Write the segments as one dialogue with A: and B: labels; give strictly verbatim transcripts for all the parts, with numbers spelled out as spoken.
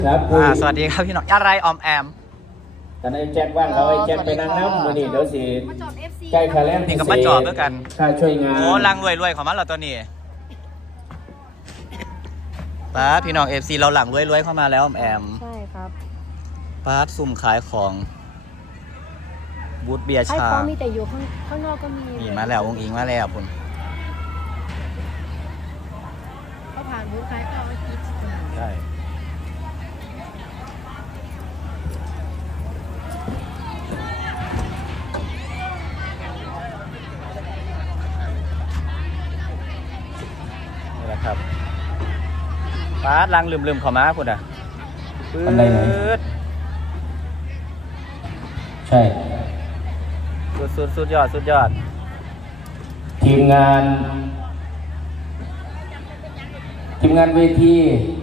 A: ครับ
B: อ่าสวัสดีครับพี่น้องอะไรออมแอม
A: ตอนนี้แจ็คว่างเขาไอ้แจ็คไปนั่งน้ำมือนี่เดี๋ยวสิใกล้คาแรม
B: นี่กับมาจอดด้วยกัน
A: ค่าช่วยงาน
B: โอ้ลังรวยรวยของมันเหรอตัวนี้ป้าพี่น้องเอฟซีเราหลังรวยรวยเข้ามาแล้วออมแอม
C: ใช่ครับ
B: ป้าซุ่มขายของบูธเบียร์
C: ขาย
B: ชา
C: ของมีแต่อยู่ข้างข้างนอกก็มี
B: มีมาแล้ววงอิงมาแล้วคุณ
C: เขาผ่านบูธขายก็เอามาคิด
B: ใช่นี่แหละครับป้าลังลืมๆเข้ามาคุณอ่ะปื๊ด
A: ใช่
B: สุดสุดสุดยอดสุดยอด
A: ทีมงาน ทีมงานเวที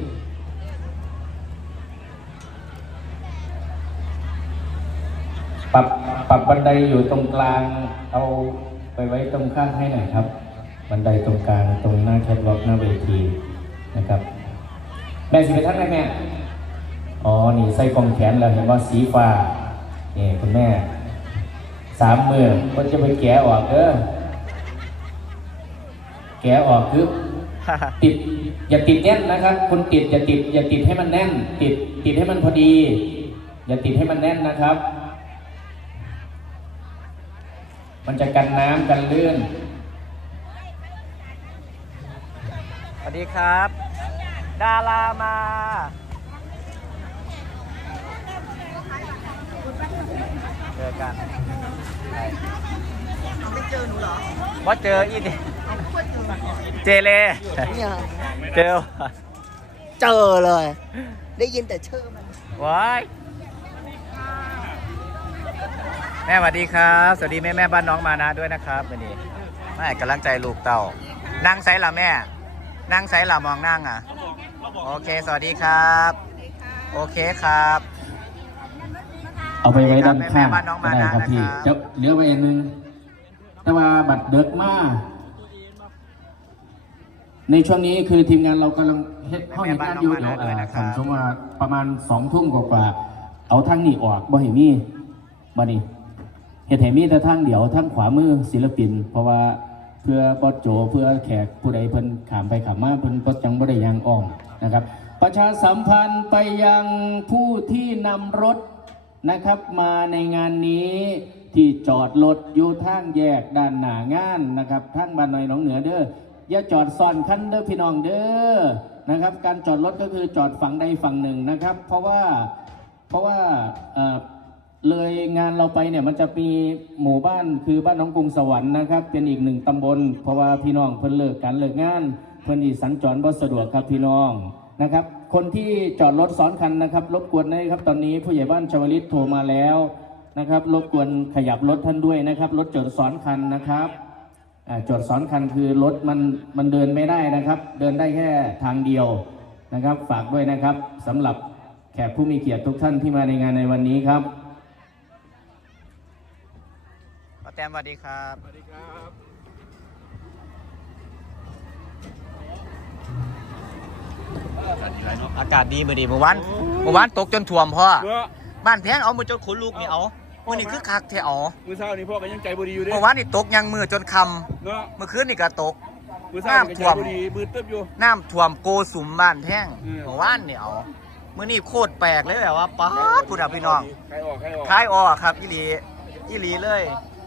A: ปรับปรับบันไดอยู่ตรงกลางเอาไปไว้ตรงข้างให้หน่อยครับบันไดตรงกลางตรงหน้าแคทวอล์กหน้าเวทีนะครับแม่สิไปทักไหนแม่อ๋อนี่ใส่กองแขนแล้วเห็นว่าสีฟ้านี่คุณแม่สามมือก็จะไปแกะออกเด้อแกะออกคือ ติดอย่าติดแน่นนะครับคนติดอย่าติดอย่าติดให้มันแน่นติดติดให้มันพอดีอย่าติดให้มันแน่นนะครับมันจะกันน้ำกันลื่น
B: สวัสดีครับ ดารามาเจอกันไม่เจอหนูเหรอว่าเจออีกเจเลเจอ
D: เจอเลย ได้ยินแต่ชื่อมัน
B: ว้ายแม่สวัสดีครับสวัสดีแม่แม่บ้านน้องมานะด้วยนะครับวันนี้แม่กำลังใจลูกเต่านั่งไซส์ล่ะแม่นั่งไซส์ล่ะมองนั่งอ่ะโอเคสวัสดีครับโอเคครับ
A: เอาไปไว้ด้านข้างก็ได้ครับพี่จะเหลือไว้อันนึงแต่ว่าบัตรเดิกมากในช่วงนี้คือทีมงานเรากำลังเฮ็ดห้องเฮ็ดงานอยู่เดี๋ยวผมชมว่าประมาณสองทุ่มกว่าเอาทั้งนี้ออกบ่เห็นมีบ่นี่เฮ็ดให้มีแต่ทางเดียวทางขวามือศิลปินเพราะว่าเพื่อบอสโจเพื่อแขกผู้ใดเพิ่นขามไปขามมาเพิ่นก็จังบ่ได้ยางอ้อมนะครับประชาสัมพันธ์ไปยังผู้ที่นำรถนะครับมาในงานนี้ที่จอดรถอยู่ทางแยกด้านหน้างานนะครับทางบ้านหน่อยหนองเหนือเด้ออย่าจอดซ้อนคันเด้อพี่น้องเด้อนะครับการจอดรถก็คือจอดฝั่งใดฝั่งหนึ่งนะครับเพราะว่าเพราะว่าเลยงานเราไปเนี่ยมันจะมีหมู่บ้านคือบ้านน้องกรุงสวรรค์นะครับเป็นอีกหนึ่งตำบลเพราะว่าพี่น้องเพิ่นเลิกกันเลิกงานเพิ่นอีสัญจรบ่สะดวกครับพี่น้องนะครับคนที่จอดรถซ้อนคันนะครับรบกวนนะครับตอนนี้ผู้ใหญ่บ้านชวลิตโทรมาแล้วนะครับรบกวนขยับรถท่านด้วยนะครับรถจอดซ้อนคันนะครับจอดซ้อนคันคือรถมันมันเดินไม่ได้นะครับเดินได้แค่ทางเดียวนะครับฝากด้วยนะครับสำหรับแขกผู้มีเกียรติทุกท่านที่มาในงานในวันนี้ครับ
B: ป้าแต้มสวัสดีครับสวัสดีครับอากาศดีมือดีเมื่อวานเมื่อวานตกจนท่วมพ่อบ้านแพงเอามือจนขนลุกนี่เอาวันนี้คือคักเทเอา
E: มือเช้านี่พ่อก็ยังใจบดีอยู่ด้วย
B: เมื่อวานนี่ตกยังมือจนคำเมื่อคืนนี่ก็ตก
E: น้ำท่วมมือเติบอยู่
B: น้ำท่วมโกสุมบ้านแพงเมื่อวานนี่เอามื่อนี้โคตรแปลกเลยแบบว่าป๊าดพูดพี่น้อง
E: ใครออกใครออก
B: คายออกครับอีหลีอีหลีเลย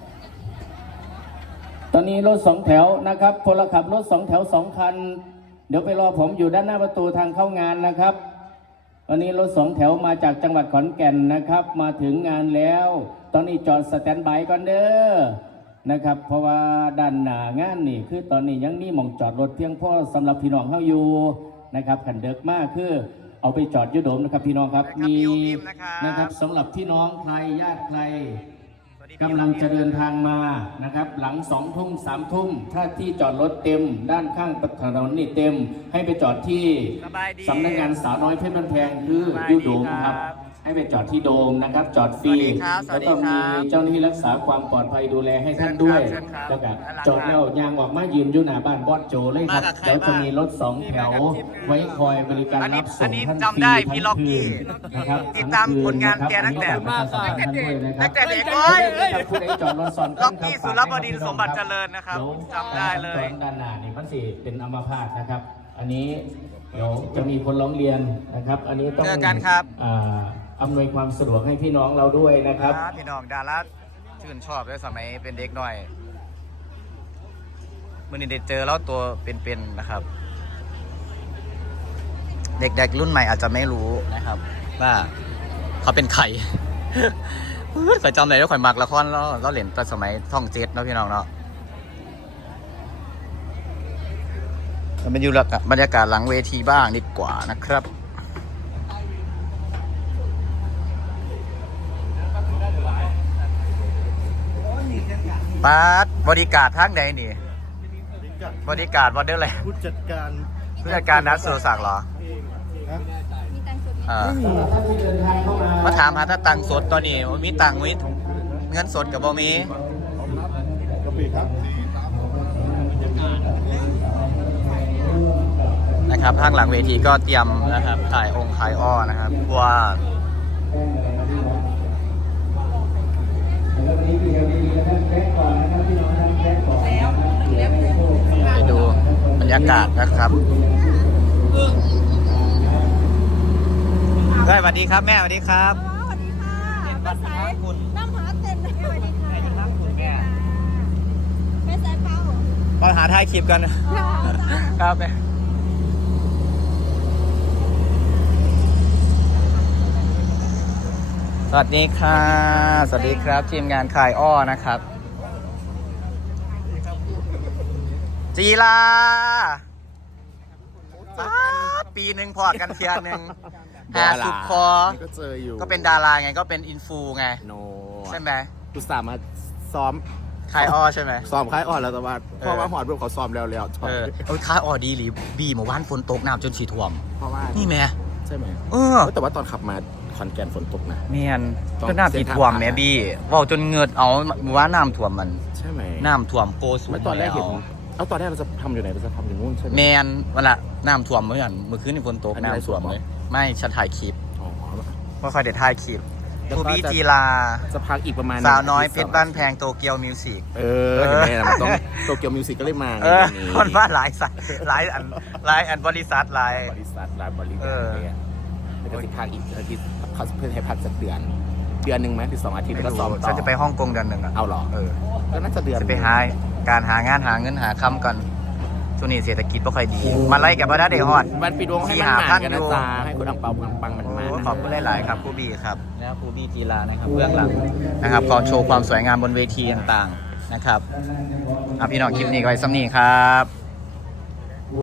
A: ตอนนี้รถสองแถวนะครับพลขับรถสองแถวสองคันเดี๋ยวไปรอผมอยู่ด้านหน้าประตูทางเข้างานนะครับตอนนี้รถสองแถวมาจากจังหวัดขอนแก่นนะครับมาถึงงานแล้วตอนนี้จอดสแตนด์บายก่อนเด้อนะครับเพราะว่าด้านหน้างานนี่คือตอนนี้ยังมีหม่องจอดรถเพียงพอสำหรับพี่น้องเข้าอยู่นะครับขันเดิกมากคือเอาไปจอดยุโดมนะครับพี่น้องครับมีนะครับสำหรับพี่น้องใครญาติใครกำลังจะเดินทางมานะครับหลังสองทุ่มสามทุ่มถ้าที่จอดรถเต็มด้านข้างถนนนี่เต็มให้ไปจอดที่สำนักงานสาวน้อยเพชรบ้านแพงคือยุโดมครับให้ไปจอดที่โดมนะครับ จอดฟรี
B: สวัสดีครับสวั
A: แล้
B: ส
A: ว
B: ดี
A: ก็
B: ครับ
A: มีเจ้าหน้าที่รักษาความปลอดภัยดูแลให้ท่านด้วย
B: เชิญครับ
A: แล้วก็
B: ด้านหลัง
A: จอดแล้วยางออกมายืนอยู่หน้าบ้านบอสโจเลยครับ
B: มากับใคร
A: เดี๋ยวจะมีรถสอง
B: บ้าง
A: แถวไว้คอยบริการ
B: อันนี้
A: รับส่ง
B: อันนี้
A: ท่าน
B: จำได้
A: ฟรี
B: พี่ล็อกกี้
A: ทั้งคืนนะครับ
B: ติดตามผลงานแกตั้งแต่
A: อันนี้ฝากประชาสัมพันธ์ท่านด้วยนะครับ
B: ตั้งแต่เด็กโอ้ย
A: ครับผู้ใดจอดรถซ้อน
B: ล็อกกี้สุรบดินทร์สมบัติเจริญนะครับ
A: ดี๋ยว
B: จำได้เลย
A: ด้านหน้านี่มันสิเป็นอัมพาตนะครับ อันนี้เดี๋ยวจะมีคนร้องเรียนนะครับ อันนี้ต้อง
B: เจอกันครับ
A: อ่าอำนวยความสะดวกให้พี่น้องเราด้วยนะครับ
B: พี่น้องดาราชื่นชอบด้วยสมัยเป็นเด็กหน่อยเมื่อนี้ได้เจอแล้วตัวเป็นๆนะครับ เด็กๆรุ่นใหม่อาจจะไม่รู้นะครับ ว่าเขาเป็นใคร เคยจำได้แล้วข่อยมักละครแล้วเราเล่นตอนสมัยท่องเจ็ดเนาะพี่น้องเนาะมันเป็นอยู่บรรยากาศหลังเวทีบ้างดีกว่านะครับปาดบริการทางใดนี่บริการวันเดอร์อะไร
F: ผู้จัดการ
B: ผู้จัดการนัดสุรศักดิ์เหรออ่ามาถามหาถ้าตังค์สดตอนนี้มีตังค์มีเงินสดกับบ่มี
F: กระปิครับ
B: นะครับข้างหลังเวทีก็เตรียมนะครับถ่ายองค์ถ่ายอ้อนะครับว่าไปดูบรรยากาศนะครับได้สวัสดีครับแม่สวัสดีครับ
C: สวัสดีค่ะมาใส่น้ำหาเต็มเลยสวัสดีค่ะไม่ใส่เป้า
B: ก็หาถ่ายคลิปกันครับแม่สวัสดีค่ะสวัสดีครับทีมงานขายอ้อนะครับจีลาป๊าดปีหนึ่งพอกันเทียหนึ่งหาสุดคอ
F: ก็เจออยู่
B: ก็เป็นดาราไงก็เป็นอินฟูไง
F: โน
B: ใช่ไหม
F: อุตส่าห์มาซ้อม
B: ขายอ้อใช่ไหม
F: ซ้อมคล้ายอ่อนแล้วแต่ว่า
B: เออ
F: เพราะว่าหอดรูปเขาซ้อมแล้วแล้ว
B: เออเอาขายอ้อดีหรือบีเมื่อวานฝนตกน้ำจนฉีท่วม
F: เพราะว่า
B: นี่แม่
F: ใช่ไหม
B: เออ
F: แต่ว่าตอนขับมาขอนแก่นฝนตกนะ
B: เมียน
F: ต้อง
B: จนน้ำฉีท่วมแม่บีเว่าจนเงือดเอาเมื่อวานน้ำท่วมมัน
F: ใช่ไหม
B: น้ำท่วมโกสูง
F: ไม่ตอนแรกเห็น
B: แล้ว
F: เอาตอนแรกเราจะทำอยู่ไหนเราจะทำอยู่นู่นใช่ไหม
B: แมนวันละน้ำท่วมเมื่อวันเมื่อคืนนี่ฝนตก
F: อันนี้
B: น้ำท่วม
F: ไลฟ์สดเหรอ
B: เลยไม่ฉันถ่ายคลิป
F: อ๋อ
B: ไม่ค่อยได้ถ่ายคลิป
F: แล้ว
B: ทู
F: ก็
B: บี
F: จะ
B: จีลา
F: จะพักอีกประมาณ
B: สาวน้อยเพชรบ้านแพงโตเกียวมิวสิก
F: เออเห็นไหมล่ะมันต้องโตเกียวมิวสิกก็เลยมาไง
B: เออ
F: วันนี้
B: คนว่าหลายสายหลายอันหลายอันบริษัทหลาย
F: บริษัทร้านบริ
B: เอ
F: การ
B: อ
F: อะไรเงี้ยแล้วก็สิพักอีกอาทิตย์เขาเพื่อให้พักสักเดือน เดือนหนึ่งไหมหรือสองอาทิตย์
B: ไม่
F: แล้วก็
B: รู้
F: ซ้อมต่
B: ฉั
F: อน
B: จะไปฮ่องกงเดือนหนึ่งอ่ะ
F: เอาเหรอ
B: เออ
F: ก็น่าจะเดือน
B: จะไปหาการหางานหาเงินหาค้ำกันช่วงนี้เศรษฐกิจไม่ค่อยดี มาไล่กับบ้านเดฮอด
F: วันปิดวงให้
B: สี่
F: มัน
B: หา
F: ห
B: พั
F: มาน นกันนะ
B: อยู่
F: จ๊ะให้คุณอังเปาปังปังมันมา
B: โอ้
F: นะ
B: ขอบคุณหลาย ๆ ครับครูบีครับแล้วครูบีจีรานะครับเบื้องหลังนะครับขอโชว์ความสวยงามบนเวทีต่าง ๆ นะครับอ่ะพี่น้องคลิปนี้ก็ไว้ซ้ำนี้ครับ